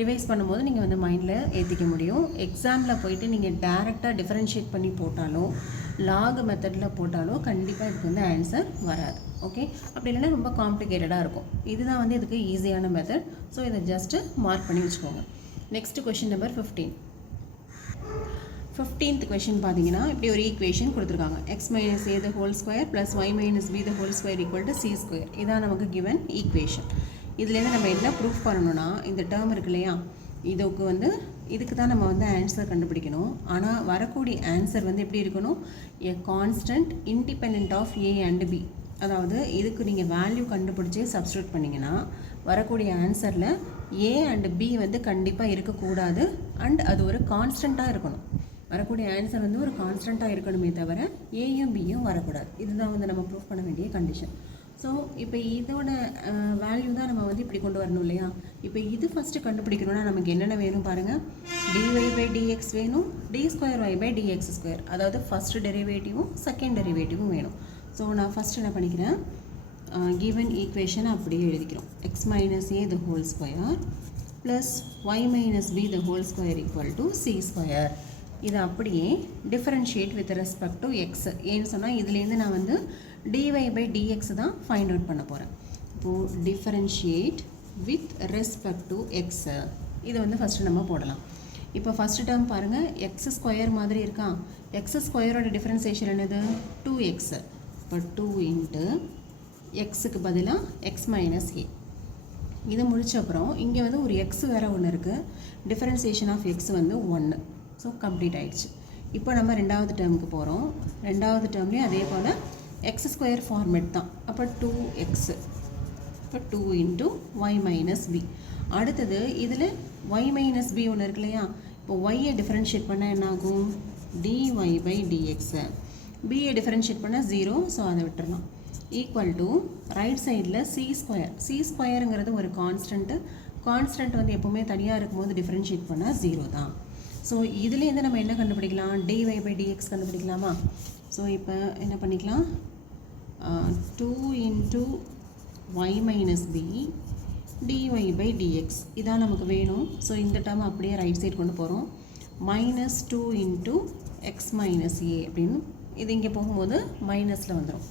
ரிவைஸ் பண்ணும்போது நீங்கள் வந்து மைண்டில் ஏற்றிக்க முடியும். எக்ஸாமில் போயிட்டு நீங்கள் டேரெக்டாக டிஃப்ரென்ஷியேட் பண்ணி போட்டாலோ லாக் மெத்தடில் போட்டாலோ கண்டிப்பாக இதுக்கு வந்து ஆன்சர் வராது. ஓகே, அப்படி இல்லைன்னா ரொம்ப காம்ப்ளிகேட்டடாக இருக்கும். இதுதான் வந்து இதுக்கு ஈஸியான மெத்தட். ஸோ இதை ஜஸ்ட்டு மார்க் பண்ணி வச்சுக்கோங்க. Next question number 15. 15th question பார்த்தீங்கன்னா இப்படி ஒரு ஈக்குவேஷன் கொடுத்துருக்காங்க. x minus a the whole square plus y minus b the whole square equal to c square. இதான் நமக்கு கிவன் ஈக்குவேஷன். இதுலேருந்து நம்ம என்ன ப்ரூஃப் பண்ணணும்னா, இந்த டேர்ம் இருக்கு இல்லையா, இதுக்கு வந்து இதுக்கு தான் நம்ம வந்து ஆன்சர் கண்டுபிடிக்கணும். ஆனால் வரக்கூடிய ஆன்சர் வந்து எப்படி இருக்கணும், a constant independent of a and b. அதாவது இதுக்கு நீங்கள் வேல்யூ கண்டுபிடிச்சி சப்ஸ்டியூட் பண்ணிங்கன்னா வரக்கூடிய ஆன்சரில் a அண்ட் b வந்து கண்டிப்பாக இருக்கக்கூடாது, அண்ட் அது ஒரு கான்ஸ்டண்ட்டாக இருக்கணும். வரக்கூடிய ஆன்சர் வந்து ஒரு கான்ஸ்டண்ட்டாக இருக்கணுமே தவிர ஏயும் பியும் வரக்கூடாது. இதுதான் வந்து நம்ம ப்ரூஃப் பண்ண வேண்டிய கண்டிஷன். ஸோ இப்போ இதோட வேல்யூ தான் நம்ம வந்து இப்படி கொண்டு வரணும் இல்லையா. இப்போ இது ஃபஸ்ட்டு கண்டுபிடிக்கணும்னா நமக்கு என்னென்ன வேணும் பாருங்கள், dy by dx வேணும், d square y by dx square. அதாவது ஃபஸ்ட்டு டெரிவேட்டிவும் செகண்ட் டெரிவேட்டிவும் வேணும். ஸோ நான் ஃபஸ்ட் என்ன பண்ணிக்கிறேன், கிவன் ஈக்குவேஷன் அப்படியே எழுதிக்கிறோம். x minus a the whole square plus y minus b the whole square equal to c square. இதை அப்படியே differentiate with respect to X. ஏன்னு சொன்னால் இதுலேருந்து நான் வந்து dy by dx தான் ஃபைண்ட் அவுட் பண்ண போகிறேன். இப்போது differentiate with respect to X, இதை வந்து ஃபஸ்ட்டு நம்ம போடலாம். இப்போ ஃபஸ்ட்டு டேர்ம் பாருங்கள், எக்ஸ் ஸ்கொயர் மாதிரி இருக்கா. எக்ஸ் ஸ்கொயரோட டிஃபரன்சியேஷன் என்னது, 2x. இப்போ 2 இன்ட்டு எக்ஸுக்கு பதிலாக எக்ஸ் மைனஸ் ஏ. இது முடிச்ச அப்புறம் இங்கே வந்து ஒரு எக்ஸ் வேறு ஒன்று இருக்குது, டிஃபரன்சியேஷன் ஆஃப் எக்ஸ் வந்து 1. ஸோ கம்ப்ளீட் ஆகிடுச்சு. இப்போ நம்ம ரெண்டாவது டேர்முக்கு போகிறோம். ரெண்டாவது டேர்ம்லேயும் அதே போல் எக்ஸ் ஸ்கொயர் ஃபார்மேட் தான். அப்போ 2x, இப்போ 2 இன்ட்டு ஒய் மைனஸ் பி. அடுத்தது இதில் ஒய் மைனஸ் பி ஒன்று இருக்கு இல்லையா. இப்போ ஒய்யை டிஃபரன்ஷியேட் பண்ணால் என்ன ஆகும், dy by dx. பியை டிஃபரன்ஷியேட் பண்ணால் 0, ஸோ அதை விட்டுறலாம். ஈக்குவல் டு ரைட் சைடில் சி ஸ்கொயர். சி ஸ்கொயருங்கிறது ஒரு கான்ஸ்டன்ட்டு. கான்ஸ்டன்ட் வந்து எப்போவுமே தனியாக இருக்கும்போது டிஃபரன்ஷியேட் பண்ணால் 0 தான். ஸோ இதுலேருந்து நம்ம என்ன கண்டுபிடிக்கலாம், dy by dx கண்டுபிடிக்கலாமா. ஸோ இப்போ என்ன பண்ணிக்கலாம், 2 into y minus b dy by dx இதான் நமக்கு வேணும். ஸோ இந்த டேர்ம் அப்படியே ரைட் சைடு கொண்டு போகிறோம். மைனஸ் 2 இன்ட்டு எக்ஸ் மைனஸ் ஏ அப்படின்னு இது இங்கே போகும்போது மைனஸில் வந்துடும்.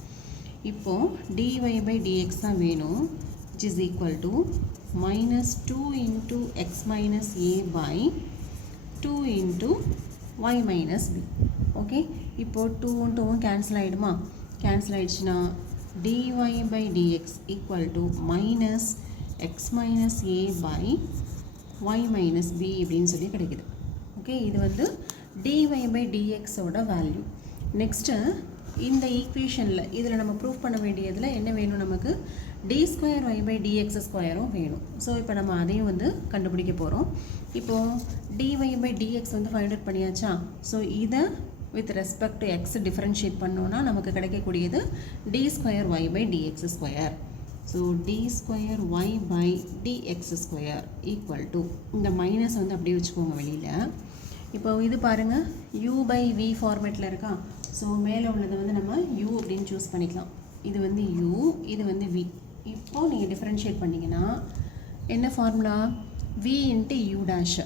இப்போது dy by dx தான் வேணும், which is equal to minus 2 into x minus a by 2 into y minus b. Okay, இப்போது 2 கேன்சல் ஆகிடுமா. கேன்சல் ஆகிடுச்சுன்னா dy by dx equal to minus x minus a by y minus b அப்படின்னு சொல்லி கிடைக்குது. Okay, இது வந்து dy by dx ஓட value. Next இந்த ஈக்குவேஷனில் இதில் நம்ம ப்ரூஃப் பண்ண வேண்டியதில் என்ன வேணும், நமக்கு d square y by d x ஸ்கொயரும் வேணும். ஸோ இப்போ நம்ம அதையும் வந்து கண்டுபிடிக்க போகிறோம். இப்போது டிஒய் பை டிஎக்ஸ் வந்து ஃபைண்ட் அவுட் பண்ணியாச்சா. ஸோ இதை with respect to x differentiate பண்ணோன்னா நமக்கு கிடைக்கக்கூடியது d square y by d x square. So d square y by d x square equal to இந்த மைனஸ் வந்து அப்படியே வச்சுக்கோங்க வெளியில். இப்போ இது பாருங்கள் u பை v ஃபார்மேட்டில் இருக்கா. ஸோ மேலே உள்ளது வந்து நம்ம u அப்படின்னு சூஸ் பண்ணிக்கலாம். இது வந்து u, இது வந்து v. இப்போது நீங்கள் டிஃப்ரென்ஷியேட் பண்ணிங்கன்னா என்ன formula, v into u dash.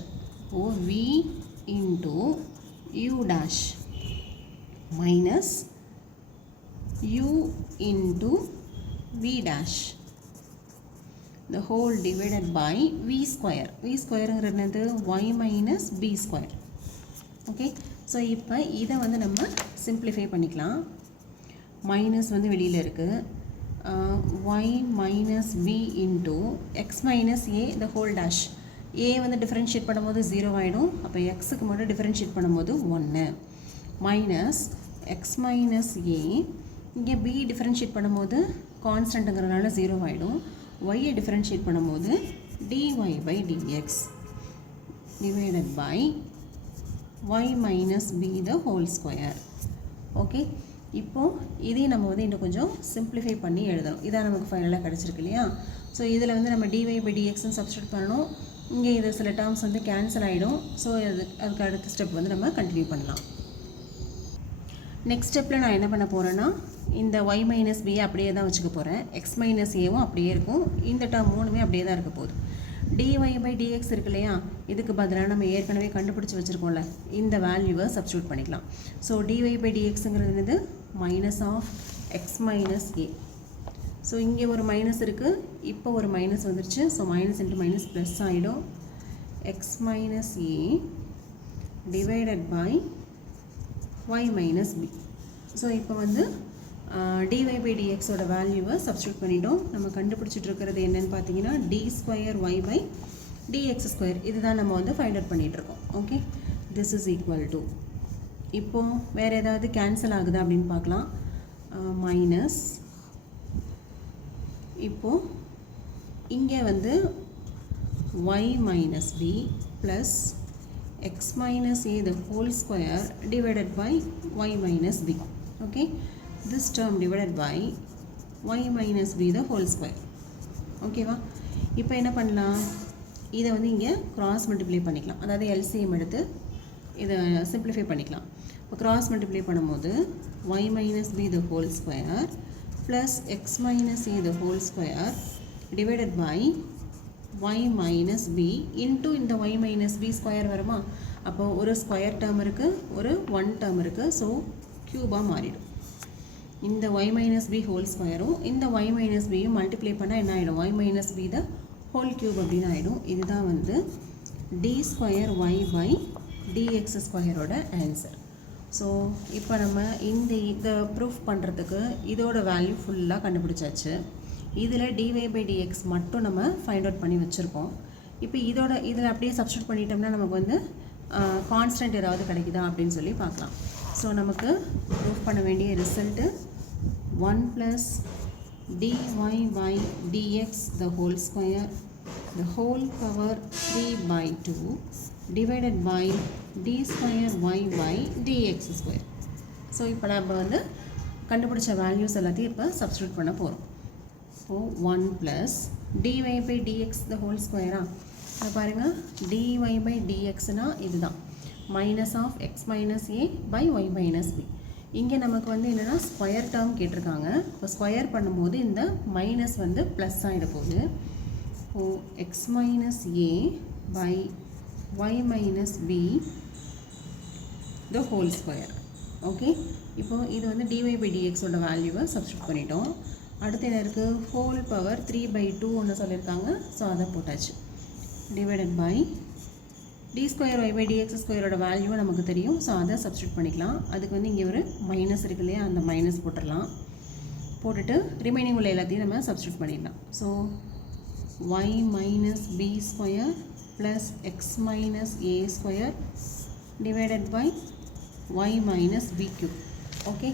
Oh, v into u dash minus u into v dash the whole divided by v square. v square என்னது y minus b square. Okay, so இப்போ இதை வந்து நம்ம simplify பண்ணிக்கலாம். Minus வந்து வெளியில் இருக்குது. y minus b into x minus a the whole dash. a வந்து டிஃபரன்ஷியேட் பண்ணும்போது 0 ஆகிடும். அப்போ எக்ஸுக்கு மட்டும் டிஃபரன்ஷியேட் பண்ணும்போது 1 மைனஸ் x minus a. இங்கே b டிஃபரன்ஷியேட் பண்ணும்போது கான்ஸ்டன்ட்டுங்கிறதுனால 0 ஆகிடும். y டிஃபரன்ஷியேட் பண்ணும்போது dy by dx divided by y minus b the whole square. Okay, இப்போது இதையும் நம்ம வந்து இன்னும் கொஞ்சம் சிம்பிளிஃபை பண்ணி எழுதணும். இதான் நமக்கு ஃபைனலாக கிடச்சிருக்கு இல்லையா? ஸோ இதில் வந்து நம்ம dy by dxன்னு சப்ஸ்டியூட் பண்ணணும். இங்கே இது சில டேர்ம்ஸ் வந்து கேன்சல் ஆகிடும். ஸோ அதுக்கு அடுத்த ஸ்டெப் வந்து நம்ம கண்டினியூ பண்ணலாம். நெக்ஸ்ட் ஸ்டெப்பில் நான் என்ன பண்ண போகிறேன்னா, இந்த y மைனஸ் b அப்படியே தான் வச்சுக்க போகிறேன். x மைனஸ் ஏவும் அப்படியே இருக்கும். இந்த டேர்ம் மூணுமே அப்படியே தான் இருக்க போகுது. dy by dx இருக்கு இல்லையா, இதுக்கு பதிலாக நம்ம ஏற்கனவே கண்டுபிடிச்சி வச்சுருக்கோம்ல, இந்த வேல்யூவை சப்ஸ்டியூட் பண்ணிக்கலாம். ஸோ dy by dxங்கிறது என்னது, minus of x minus a. So இங்கே ஒரு மைனஸ் இருக்குது, இப்போ ஒரு மைனஸ் வந்துருச்சு. So minus into minus plus ஆகிடும். X minus a divided by y minus b. So இப்போ வந்து dy by dx ஓட வேல்யூவை சப்ஸ்டியூட் பண்ணிட்டோம். நம்ம கண்டுபிடிச்சிட்டு இருக்கிறது என்னென்னு பார்த்தீங்கன்னா d square y by dx square. இதுதான் நம்ம வந்து ஃபைண்ட் அவுட் பண்ணிகிட்ருக்கோம். Okay, this is equal to, இப்போது வேறு ஏதாவது கேன்சல் ஆகுதா அப்படின்னு பார்க்கலாம். மைனஸ், இப்போது இங்கே வந்து y minus b plus x minus a the whole square divided by y minus b. Okay, this term divided by y minus b the whole square. Okay வா, இப்போ என்ன பண்ணலாம், இதை வந்து இங்கே கிராஸ் மல்டிப்ளை பண்ணிக்கலாம். அதாவது LCM எடுத்து இதை சிம்பிளிஃபை பண்ணிக்கலாம். இப்போ கிராஸ் மல்டிப்ளை பண்ணும்போது y minus b the whole square plus x minus a the whole square divided by y minus b into இந்த y minus b ஸ்கொயர் வருமா. அப்போ ஒரு ஸ்கொயர் டேர்ம் இருக்குது, ஒரு ஒன் டேர்ம் இருக்குது. ஸோ க்யூபாக மாறிடும். இந்த y minus b ஹோல் ஸ்கொயரும் இந்த y minus bயும் மல்டிப்ளை பண்ணால் என்ன ஆகிடும், y minus b the whole cube அப்படின்னு ஆகிடும். இதுதான் வந்து d square y by dx ஸ்கொயரோட ஆன்சர். ஸோ இப்போ நம்ம இதை ப்ரூஃப் பண்ணுறதுக்கு இதோட வேல்யூ ஃபுல்லாக கண்டுபிடிச்சாச்சு. இதில் dy by dx மட்டும் நம்ம ஃபைண்ட் அவுட் பண்ணி வச்சுருக்கோம். இப்போ இதில் அப்படியே சப்ஸ்டியூட் பண்ணிட்டோம்னா நமக்கு வந்து கான்ஸ்டன்ட் ஏதாவது கிடைக்குதா அப்படின்னு சொல்லி பார்க்கலாம். ஸோ நமக்கு ப்ரூஃப் பண்ண வேண்டிய result 1 plus dy by dx the whole square the whole power 3 by 2 divided by d square y by dx square. So இப்போ நம்ம வந்து கண்டுபிடிச்ச வேல்யூஸ் எல்லாத்தையும் இப்போ சப்ஸ்டியூட் பண்ண போகிறோம். So 1 plus dy by dx the whole square. இப்போ பாருங்கள், dy by dxனால் இதுதான் minus of x minus a by y minus b. இங்கே நமக்கு வந்து என்னென்னா ஸ்கொயர் டேர்ம் கேட்டிருக்காங்க. இப்போ ஸ்கொயர் பண்ணும்போது இந்த மைனஸ் வந்து ப்ளஸ் ஆகிட போகுது. So x minus a by y minus b the whole square. Okay, இப்போது இது வந்து dy by dxோட வேல்யூவை சப்ஸ்டியூட் பண்ணிட்டோம். அடுத்து என்ன இருக்குது, ஹோல் பவர் 3 by 2 ஒன்று சொல்லியிருக்காங்க. ஸோ அதை போட்டாச்சு. Divided by d square y by d x ஸ்கொயரோட வேல்யூவை நமக்கு தெரியும். ஸோ அதை சப்ஸ்டியூட் பண்ணிக்கலாம். அதுக்கு வந்து இங்கே ஒரு மைனஸ் இருக்கு இல்லையா, அந்த மைனஸ் போட்டுடலாம். போட்டுட்டு ரிமைனிங் உள்ள எல்லாத்தையும் நம்ம சப்ஸ்டியூட் பண்ணிடலாம். So y minus b square plus x minus a square divided by y minus b cube. Okay,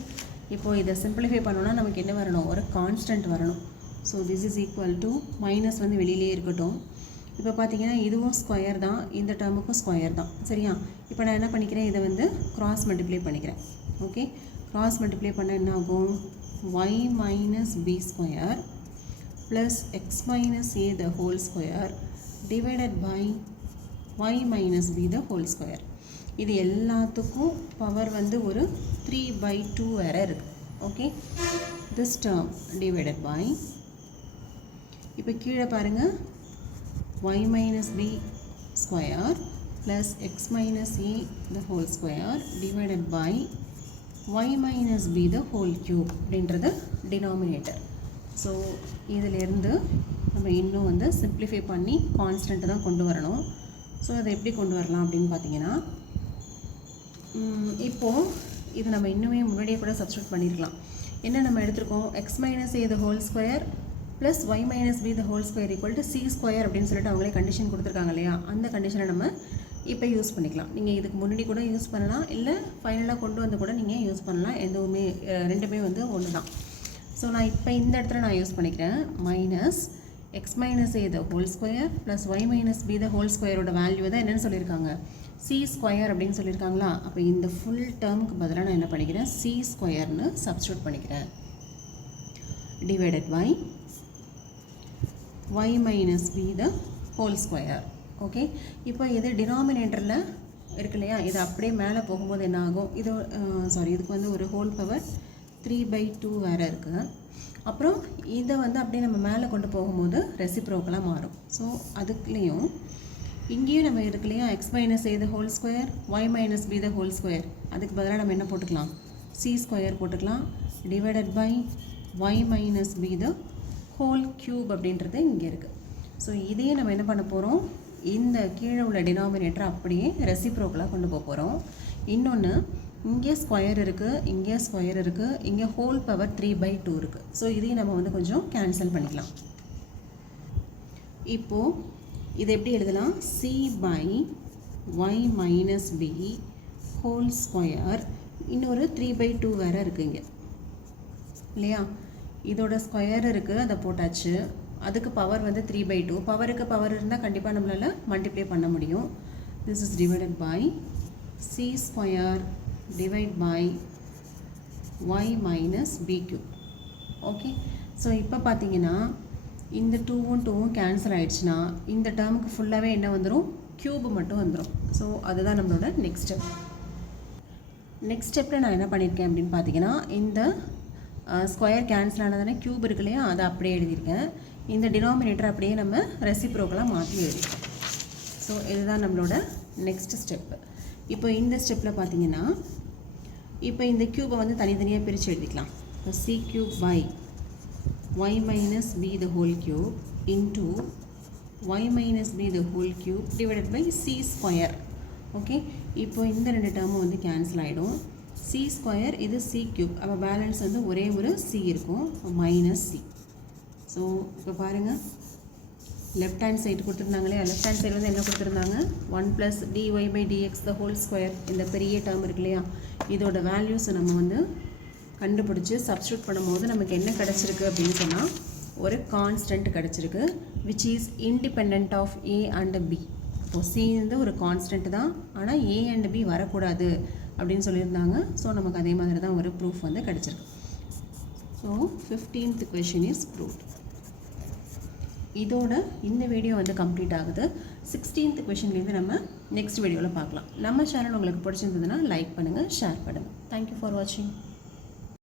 இப்போது இதை சிம்பிளிஃபை பண்ணோன்னா நமக்கு என்ன வரணும், ஒரு கான்ஸ்டன்ட் வரணும். So this is equal to minus வந்து வெளியிலே இருக்கட்டும். இப்போ பார்த்தீங்கன்னா இதுவும் ஸ்கொயர் தான், இந்த டேர்முக்கும் ஸ்கொயர் தான். சரியா, இப்போ நான் என்ன பண்ணிக்கிறேன், இதை வந்து கிராஸ் மல்டிப்ளை பண்ணிக்கிறேன். ஓகே, கிராஸ் மல்டிப்ளை பண்ண என்ன ஆகும், y minus b square plus x minus a the whole square divided by y minus b the whole square. இது எல்லாத்துக்கும் பவர் வந்து ஒரு 3 by 2 வேறு இருக்குது. Okay, this term divided by, இப்போ கீழே பாருங்கள் y minus b square plus x minus a the whole square divided by y minus b the whole cube அப்படின்றது denominator. ஸோ இதிலிருந்து நம்ம இன்னும் வந்து சிம்ப்ளிஃபை பண்ணி கான்ஸ்டன்ட் தான் கொண்டு வரணும். ஸோ அதை எப்படி கொண்டு வரலாம் அப்படின்னு பார்த்தீங்கன்னா, இப்போது இது நம்ம இன்னுமே முன்னாடியே கூட சப்ஸ்டியூட் பண்ணியிருக்கலாம். என்ன நம்ம எடுத்துருக்கோம், x minus a the whole square plus y minus b the whole square equal to c square அப்படின்னு சொல்லிட்டு அவங்களே கண்டிஷன் கொடுத்துருக்காங்க இல்லையா, அந்த கண்டிஷனை நம்ம இப்போ யூஸ் பண்ணிக்கலாம். நீங்கள் இதுக்கு முன்னாடி கூட யூஸ் பண்ணலாம், இல்லை ஃபைனலாக கொண்டு வந்து கூட நீங்கள் யூஸ் பண்ணலாம். எதுவுமே ரெண்டுமே வந்து ஒன்று தான். ஸோ நான் இப்போ இந்த இடத்துல நான் யூஸ் பண்ணிக்கிறேன். Minus x minus a the whole square plus y minus b the whole ஸ்கொயரோட வேல்யூ தான் என்னென்னு சொல்லியிருக்காங்க, சி ஸ்கொயர் அப்படின்னு சொல்லியிருக்காங்களா. அப்போ இந்த ஃபுல் டேர்முக்கு பதிலாக நான் என்ன பண்ணிக்கிறேன், சி ஸ்கொயர்னு சப்ஸ்டியூட் பண்ணிக்கிறேன். Divided by y minus b the whole square. Okay, இப்போ இது டினாமினேட்டரில் இருக்கு இல்லையா, இது அப்படியே மேலே போகும்போது என்ன ஆகும், இது இதுக்கு வந்து ஒரு ஹோல் பவர் 3/2 வேறு இருக்குது. அப்புறம் இதை வந்து அப்படியே நம்ம மேலே கொண்டு போகும்போது ரெசிப்ரோக்கலாக மாறும். ஸோ அதுக்குலேயும் இங்கேயும் நம்ம இருக்கு இல்லையா, x minus a the whole square y minus b the whole square, அதுக்கு பதிலாக நம்ம என்ன போட்டுக்கலாம், சி ஸ்கொயர் போட்டுக்கலாம். Divided by y minus b the whole cube அப்படின்றது இங்கே இருக்குது. ஸோ இதையே நம்ம என்ன பண்ண போகிறோம், இந்த கீழே உள்ள டினாமினேட்டரை அப்படியே ரெசிப்ரோக்கலாக கொண்டு போக போகிறோம். இன்னொன்று, இங்கே ஸ்கொயர் இருக்குது, இங்கே ஸ்கொயர் இருக்குது, இங்கே ஹோல் பவர் 3/2 இருக்குது. ஸோ இதையும் நம்ம வந்து கொஞ்சம் கேன்சல் பண்ணிக்கலாம். இப்போது இதை எப்படி எழுதலாம், c by y minus b whole square, இன்னொரு 3/2 வேறு இருக்குது இங்கே இல்லையா, இதோட ஸ்கொயர் இருக்குது, அதை போட்டாச்சு. அதுக்கு பவர் வந்து 3/2, பவருக்கு பவர் இருந்தால் கண்டிப்பாக நம்மளால் மல்டிப்ளை பண்ண முடியும். This is divided by c square divide by y minus b cube. Okay, so இப்போ பார்த்தீங்கன்னா இந்த 2வும் 2வும் கேன்சல் ஆகிடுச்சுன்னா இந்த டேர்முக்கு ஃபுல்லாகவே என்ன வந்துடும், க்யூப் மட்டும் வந்துடும். ஸோ அதுதான் நம்மளோட நெக்ஸ்ட் ஸ்டெப். நெக்ஸ்ட் ஸ்டெப்பில் நான் என்ன பண்ணியிருக்கேன் அப்படின்னு பார்த்தீங்கன்னா, இந்த ஸ்கொயர் கேன்சல் ஆனதானே க்யூப் இருக்கு இல்லையா, அதை அப்படியே எழுதியிருக்கேன். இந்த டினாமினேட்டர் அப்படியே நம்ம ரெசிப்ரோக்கலாக மாற்றி எழுதியிருக்கோம். ஸோ இதுதான் நம்மளோட நெக்ஸ்ட் ஸ்டெப்பு. இப்போ இந்த ஸ்டெப்பில் பார்த்தீங்கன்னா, இப்போ இந்த க்யூபை வந்து தனித்தனியாக பிரித்து எழுதிக்கலாம். இப்போ c cube by y minus b the whole cube into y minus b the whole cube divided by c square. Okay, இப்போ இந்த ரெண்டு டேர்மும் வந்து கேன்சல் ஆகிடும். சி ஸ்கொயர் இது சி க்யூப், அப்போ பேலன்ஸ் வந்து ஒரே ஒரு சி இருக்கும், மைனஸ் சி. ஸோ இப்போ பாருங்கள், லெஃப்ட் ஹேண்ட் சைடு கொடுத்துருந்தாங்களே, லெஃப்ட் ஹேண்ட் சைடு வந்து என்ன கொடுத்துருந்தாங்க, 1 + dy by dx the whole square. இந்த பெரிய டேர்ம் இருக்கு இல்லையா, இதோட வேல்யூஸை நம்ம வந்து கண்டுபிடிச்சி சப்ஸ்டியூட் பண்ணும்போது நமக்கு என்ன கிடச்சிருக்கு அப்படின்னு சொன்னால், ஒரு கான்ஸ்டன்ட் கிடச்சிருக்கு, which is independent of a and b. இப்போது சி வந்து ஒரு கான்ஸ்டன்ட் தான், ஆனால் ஏ அண்ட் பி வரக்கூடாது அப்படின்னு சொல்லியிருந்தாங்க. ஸோ நமக்கு அதே மாதிரி தான் ஒரு ப்ரூஃப் வந்து கிடச்சிருக்கு. So 15th question is proved. இதோட இந்த வீடியோ வந்து கம்ப்ளீட் ஆகுது. 16th கொஷின்லேருந்து நம்ம நெக்ஸ்ட் வீடியோவில் பார்க்கலாம். நம்ம சேனல் உங்களுக்கு பிடிச்சிருந்ததுன்னா லைக் பண்ணுங்கள், ஷேர் பண்ணுங்கள். தேங்க்யூ ஃபார் வாட்சிங்.